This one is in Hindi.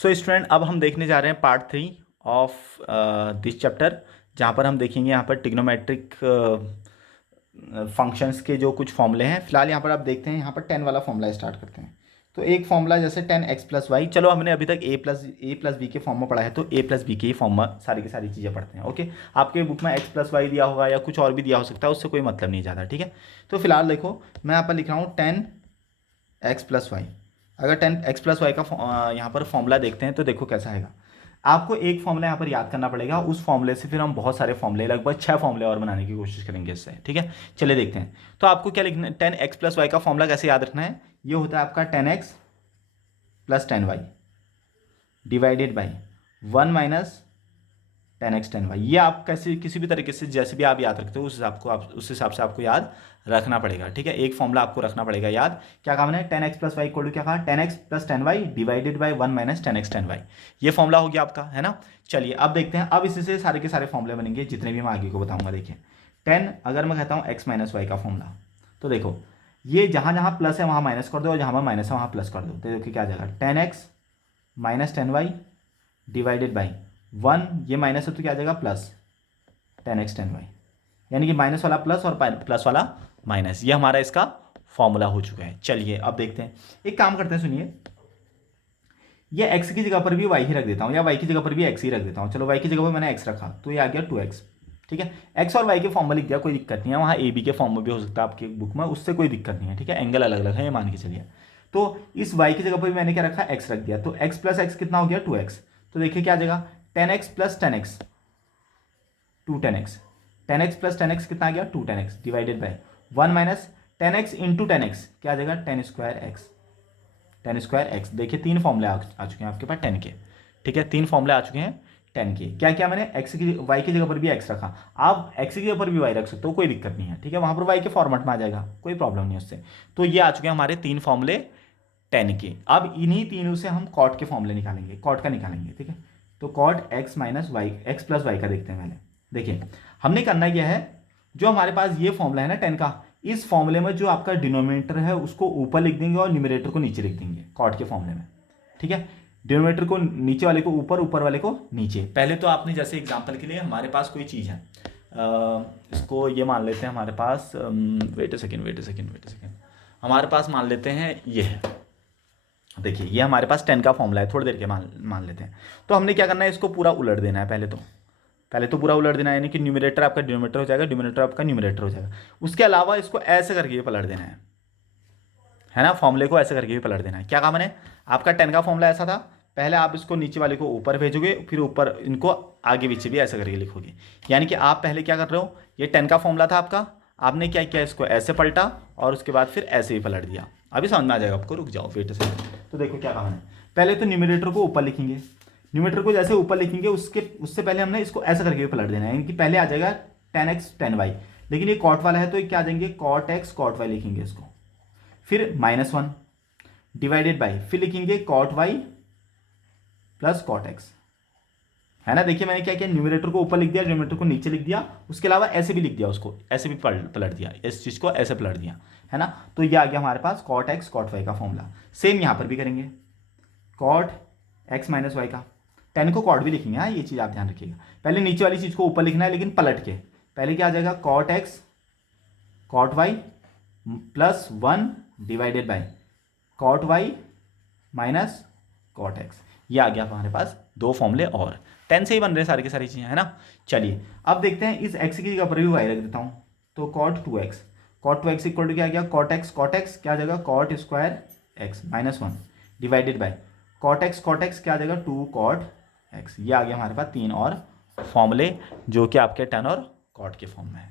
सो स्टूडेंट, अब हम देखने जा रहे हैं पार्ट 3 ऑफ दिस चैप्टर, जहाँ पर हम देखेंगे यहाँ पर ट्रिग्नोमेट्रिक फंक्शंस के जो कुछ फॉर्मूले हैं। फिलहाल यहाँ पर आप देखते हैं, यहाँ पर 10 वाला फॉर्मूला स्टार्ट करते हैं। तो एक फॉर्मूला जैसे 10x+y, चलो हमने अभी तक a+b के फॉर्म में पढ़ा है, तो a+b के ही फॉर्म में सारी की सारी चीज़ें पढ़ते हैं। ओके, आपके बुक में x+y दिया होगा या कुछ और भी दिया हो सकता है, उससे कोई मतलब नहीं ज़्यादा। ठीक है, तो फिलहाल देखो मैं यहाँ पर लिख रहा हूँ 10x+y। अगर 10x+y का यहाँ पर फॉर्मूला देखते हैं तो देखो कैसा आएगा। आपको एक फॉर्मूला यहाँ पर याद करना पड़ेगा, उस फॉर्मूले से फिर हम बहुत सारे फॉर्मूले, लगभग 6 फॉर्मूले और बनाने की कोशिश करेंगे इससे। ठीक है, चलिए देखते हैं। तो आपको क्या लिखना है, 10x+y का फॉर्मूला कैसे याद रखना है। ये होता है आपका 10x + 10y divided by 1 - 10x 10y। ये आप कैसे किसी भी तरीके से जैसे भी आप याद रखते हो उस हिसाब से आपको याद रखना पड़ेगा। ठीक है, एक फॉर्मूला आपको रखना पड़ेगा याद। क्या कहा मैंने, 10x+y इक्वल टू क्या कहा, 10x + 10y divided by 1 - 10x 10y। ये फॉर्मूला हो गया आपका, है ना। चलिए अब देखते हैं, अब इसी से सारे के सारे फॉर्मूले बनेंगे जितने भी मैं आगे को बताऊंगा। देखिए 10 अगर मैं कहता हूँ x - y का फॉर्मूला, तो देखो ये जहाँ जहाँ प्लस है वहाँ माइनस कर दो और जहाँ पर माइनस है वहाँ प्लस कर दो। तो देखिए क्या आ जाएगा, 10x - 10y डिवाइडेड बाई 1, ये माइनस है तो क्या आ जाएगा प्लस 10x 10y, यानी कि माइनस वाला प्लस और प्लस वाला माइनस। ये हमारा इसका फॉर्मूला हो चुका है। चलिए अब देखते हैं, एक काम करते हैं, सुनिए, ये x की जगह पर भी y ही रख देता हूँ या y की जगह पर भी x ही रख देता हूँ। चलो y की जगह पर मैंने x रखा तो ये आ गया 2x। ठीक है, x और y के फॉर्म में लिख दिया, कोई दिक्कत नहीं है। वहाँ ए बी के फॉर्म में भी हो सकता है आपकी बुक में, उससे कोई दिक्कत नहीं है। ठीक है, एंगल अलग अलग है ये मान के चलिए। तो इस y की जगह पर भी मैंने क्या रखा, x रख दिया, तो x + x कितना हो गया 2x। तो देखिए क्या आ जाएगा, 10x + 10x 2 10x, 10x + 10x कितना आ गया 2 10x divided by 1 - 10x × 10x क्या आ जाएगा 10² x। देखिए 3 फॉर्मूले आ चुके हैं आपके पास 10 के। ठीक है, 3 फॉर्मूले आ चुके हैं 10 के। क्या क्या मैंने y की जगह पर भी x रखा, आप x की जगह पर भी y रख सकते हो, कोई दिक्कत नहीं है। ठीक है, वहां पर y के फॉर्मेट में आ जाएगा, कोई प्रॉब्लम नहीं है उससे। तो ये आ चुके हैं हमारे 3 फॉर्मूले 10 के। अब इन्हीं तीनों से हम कॉट के फॉर्मूले निकालेंगे, कॉट का निकालेंगे। ठीक है, तो cot x - y, x + y का देखते हैं पहले। देखिए हमने करना यह है, जो हमारे पास ये फॉर्मूला है ना 10 का, इस फॉर्मूले में जो आपका डिनोमिनेटर है उसको ऊपर लिख देंगे और न्यूमरेटर को नीचे लिख देंगे कॉट के फॉर्मूले में। ठीक है, डिनोमिनेटर को नीचे वाले को ऊपर, ऊपर वाले को नीचे। पहले तो आपने जैसे एग्जांपल के लिए हमारे पास कोई चीज़ है, इसको ये मान लेते हैं हमारे पास, वेट अ सेकेंड, हमारे पास मान लेते हैं ये है। देखिए ये हमारे पास 10 का फॉर्मूला है, थोड़ी देर के मान लेते हैं। तो हमने क्या करना है, इसको पूरा उलट देना है। पहले तो पूरा उलट देना है, यानी कि न्यूमरेटर आपका डिनोमिनेटर हो जाएगा, डिनोमिनेटर आपका न्यूमरेटर हो जाएगा। उसके अलावा इसको ऐसे करके भी पलट देना है ना, फॉर्मूले को ऐसे करके भी पलट देना है। क्या कहा मैंने, आपका 10 का फॉर्मूला ऐसा था, पहले आप इसको नीचे वाले को ऊपर भेजोगे, फिर ऊपर इनको आगे पीछे भी ऐसे करके लिखोगे। यानी कि आप पहले क्या कर रहे हो, ये 10 का फॉर्मूला था आपका, आपने क्या किया, इसको ऐसे पलटा और उसके बाद फिर ऐसे ही पलट दिया। अभी समझ में आ जाएगा आपको, रुक जाओ वेट से। तो देखो क्या कहा मैंने, पहले तो न्यूमरेटर को ऊपर लिखेंगे, न्यूमरेटर को जैसे ऊपर लिखेंगे उससे पहले हमने इसको ऐसा करके भी पलट देना है, यानी कि पहले आ जाएगा 10x 10y, लेकिन ये कॉट वाला है तो क्या आ जाएंगे cot x cot y लिखेंगे इसको, फिर -1 डिवाइडेड बाई, फिर लिखेंगे cot y + cot x, है ना। देखिए मैंने क्या किया, न्यूमरेटर को ऊपर लिख दिया, डिनोमिनेटर को नीचे लिख दिया, उसके अलावा ऐसे भी लिख दिया, उसको ऐसे भी पलट दिया, इस चीज़ को ऐसे पलट दिया, है ना। तो ये आ गया हमारे पास cot x cot y का फॉर्मूला। सेम यहाँ पर भी करेंगे, cot x - y का 10 को कॉट भी लिखेंगे। हाँ, ये चीज़ आप ध्यान रखिएगा, पहले नीचे वाली चीज़ को ऊपर लिखना है लेकिन पलट के। पहले क्या आ जाएगा, cot x cot y + 1 divided by cot y - cot x। ये आ गया हमारे पास 2 फॉर्मूले और 10 से ही बन रहे सारी की सारी चीज़ें, है ना। चलिए अब देखते हैं, इस x की जगह पर भी y रख देता हूँ, तो cot 2x इक्वल टू क्या आ गया, cot x क्या आ जाएगा cot² x -1 divided by cot x क्या आ जाएगा 2 cot x। ये आ गया हमारे पास 3 और फॉर्मूले जो कि आपके 10 और cot के फॉर्म में है।